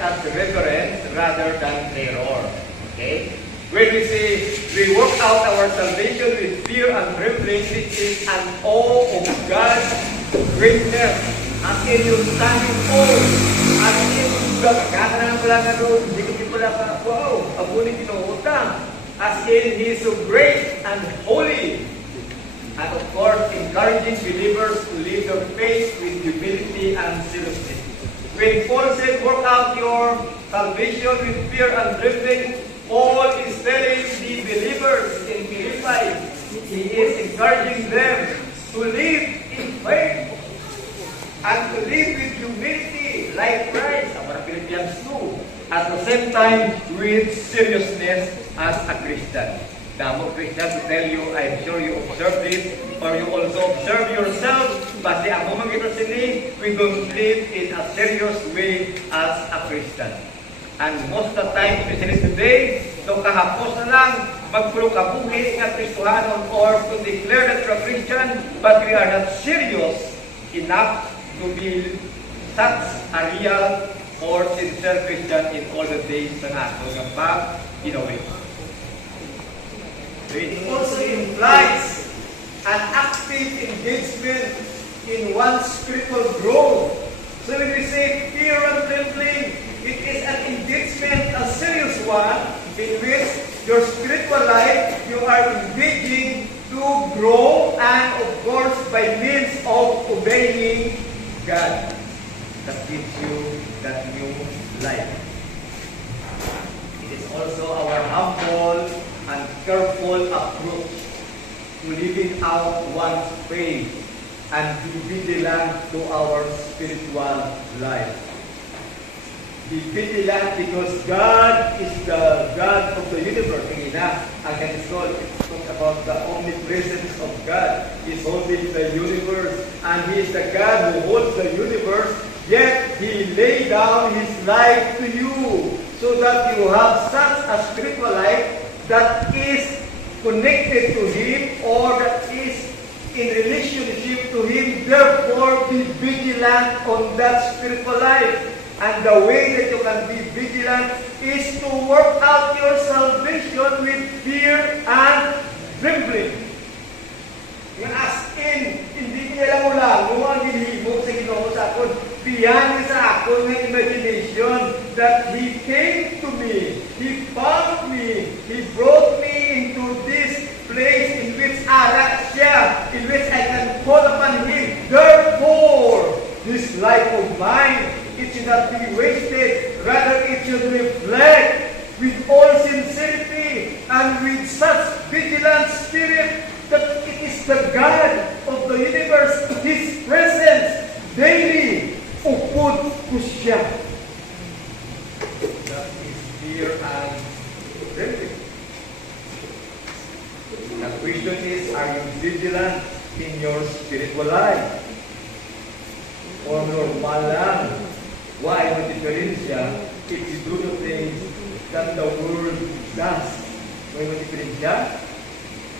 as reverence rather than terror. Okay? When we say we work out our salvation with fear and trembling, it is an awe of God's greatness. As in yung standing awe. As in yung kakanan ko lang doon, hindi ko pala ka, wow, abunin kinuutang. As in, He is so great and holy. And of course, encouraging believers to live their faith with humility and seriousness. When Paul said, work out your salvation with fear and trembling, Paul is telling the believers in Philippi, he is encouraging them to live in faith and to live with humility like Christ, our Philippians 2, at the same time with seriousness as a Christian. Now, Christian, to tell you, I'm sure you observe this, or you also observe yourself, but the among kita sini, we don't live in a serious way as a Christian. And most of the time, especially today, so kahapos na lang, magpulukabuhi ng Kristohanon or to declare that you're a Christian, but we are not serious enough to be such a real or sincere Christian in all the days ng ato ng pag-inaway. It also implies an active engagement in one's spiritual growth. So when we say fear and trembling, it is an engagement, a serious one, in which your spiritual life, you are engaging to grow and of course by means of obeying God. That gives you that new life. It is also our humble and careful approach to living out one's faith and be vigilant to our spiritual life. Be vigilant because God is the God of the universe. Again, it's talk about the omnipresence of God. He's holding the universe and He is the God who holds the universe. Yet He laid down His life to you so that you have such a spiritual life that is connected to Him or that is in relationship to Him. Therefore, be vigilant on that spiritual life. And the way that you can be vigilant is to work out your salvation with fear and trembling. As in, hindi niya mo lang, ang hinihimog sa Ginoo sa akon, beyond sa akon ng imagination that He came to me, He found me, He brought me into this place in which arat siya, in which I can call upon Him. Therefore, this life of mine, it should not be wasted. Rather, it should reflect with all sincerity and with such vigilant spirit that it is the God of the universe, His presence daily upod ko siya. That is fear and trembling. The question is, are you vigilant in your spiritual life? Or normal lang? Why the diferensya if you do the things that the world does? Why the diferensya?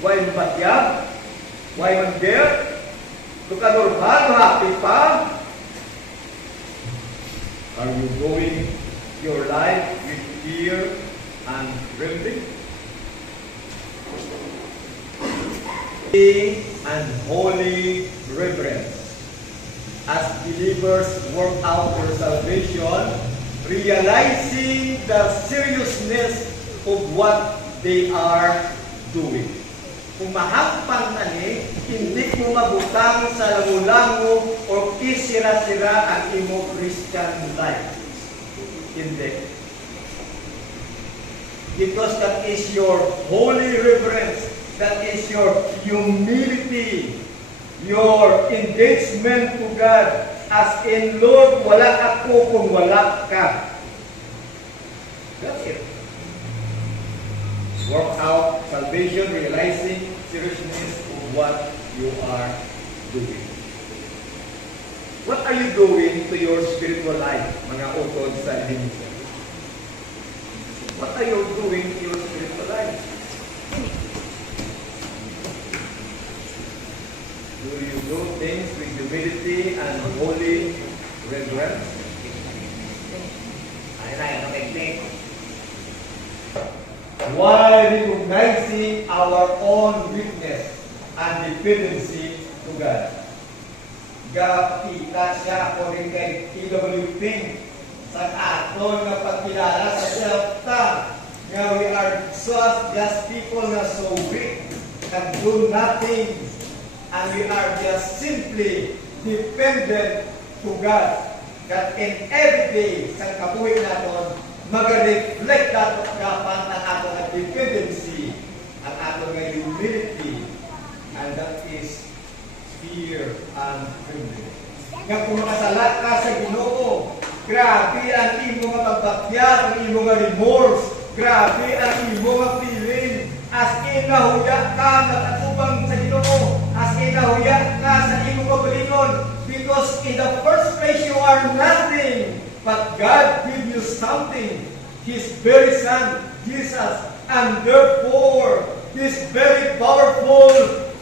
Why mabatyag? Why mag-dare? To ka normal, happy pa? Are you going your life with fear and trembling? And holy reverence. As believers work out their salvation, realizing the seriousness of what they are doing. Kung mahampang tani, hindi mo mabutang sa lango-lango o kisira-sira ang imo Christian life. Hindi. Because that is your holy reverence. That is your humility. Your engagement to God. As in, Lord, wala ako kung wala ka. That's it. Work out salvation, realizing seriousness of what you are doing. What are you doing to your spiritual life, mga utod sa Ebenezer? What are you doing to your spiritual life? Do you do things with humility and holy reverence? I while recognizing our own weakness and dependency to God. Gapita siya according kay E.W. Pink sa aton nga pagkilala sa self-ta nga we are just people na so weak, can do nothing, and we are just simply dependent to God. That in every day sa kabuhi naton mag-reflect dapat ang aton nga dependency, ang aton nga humility, and that is fear and trembling. Nga kung makasala ka sa Ginoo, grabe ang imo nga pagbakyat, ang imo nga remorse, grabe ang imo nga feeling, as in nahuya ka nakatubang sa Ginoo, as in nahuya ka sa imo nga balingon, because in the first place you are nothing, but God give you something, His very Son, Jesus, and therefore, this very powerful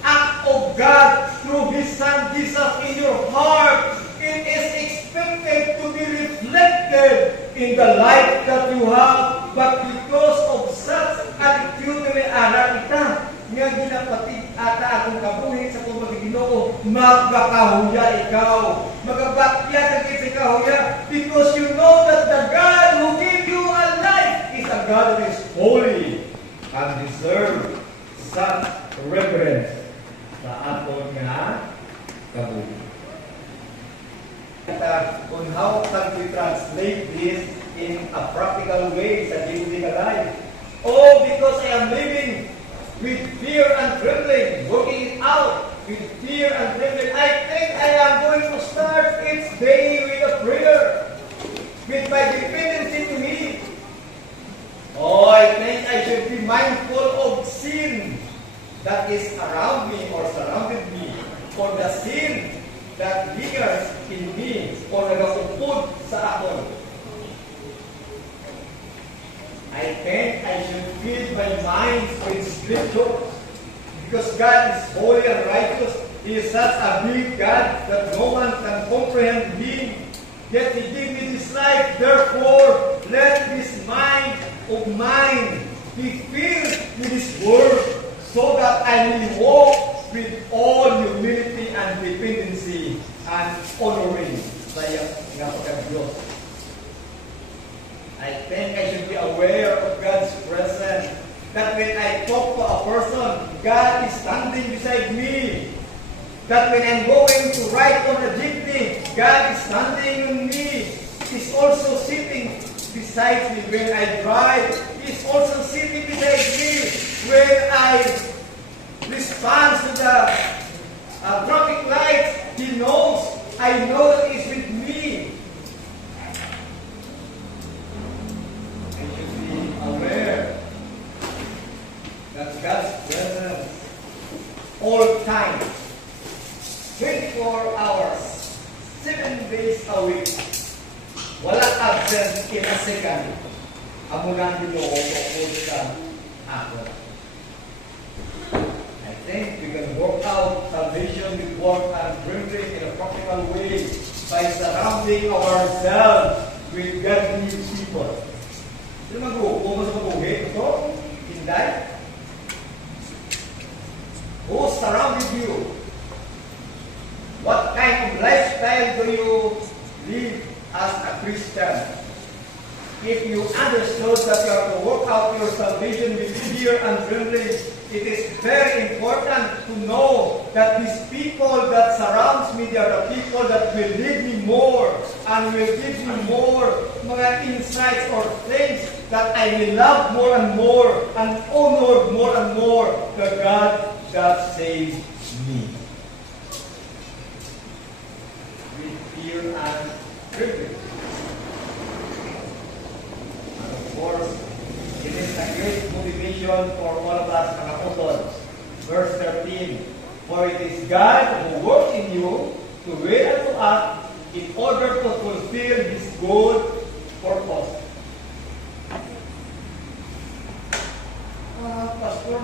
act of God through His Son Jesus in your heart, it is expected to be reflected in the life that you have. But because of such attitude na ara ita, nga ginapatid ata akong kabuhi sa kong Ginoo, magkakahuya ikaw, magabakya sa kahuya, because you know that the God who gave you a life is a God who is holy and deserve such reverence sa aton nga kabuhi. On how can we translate this in a practical way sa daily life? Oh, because I am living with fear and trembling, working it out with fear and trembling. I think I am going to start each day with a prayer, with my dependency to Him. Oh, I think I should be mindful of sin that is around me or surrounded me, or the sin that lingers in me or nagapupod sa akin. I think I should fill my mind with Scripture, because God is holy and righteous. He is such a big God that no one can comprehend Him. Yet He gave me this life. Therefore, let this mind of mine be filled with His Word, so that I may walk with all humility and dependency and honoring sa iyang pagkadiyos. I think I should be aware of God's presence. That when I talk to a person, God is standing beside me. That when I'm going to ride on a jeepney, God is standing on me. He's also sitting beside me when I drive. He's also sitting beside me when I respond to the traffic lights. He knows. I know that He's with me. I should be aware that God's presence all time, 24 hours, 7 days a week, walang absent in a second. Amulan Ginoo tungkol sa ako. I think we can work out salvation with work and trembling in a practical way by surrounding ourselves with godly people. Sino mag-uupo mo sa mabuhi? Ito? Hinday? Who surrounded you? What kind of lifestyle do you live as a Christian? If you understood that you have to work out your salvation with fear and trembling, it is very important to know that these people that surrounds me, they are the people that will lead me more and will give me more mga insights or things that I will love more and more and honor more and more the God that saves me. With fear and trembling. And of course, it is a great motivation for all of us, mga apostol. Verse 13, for it is God who works in you to will and to act in order to fulfill His good purpose. Pastor,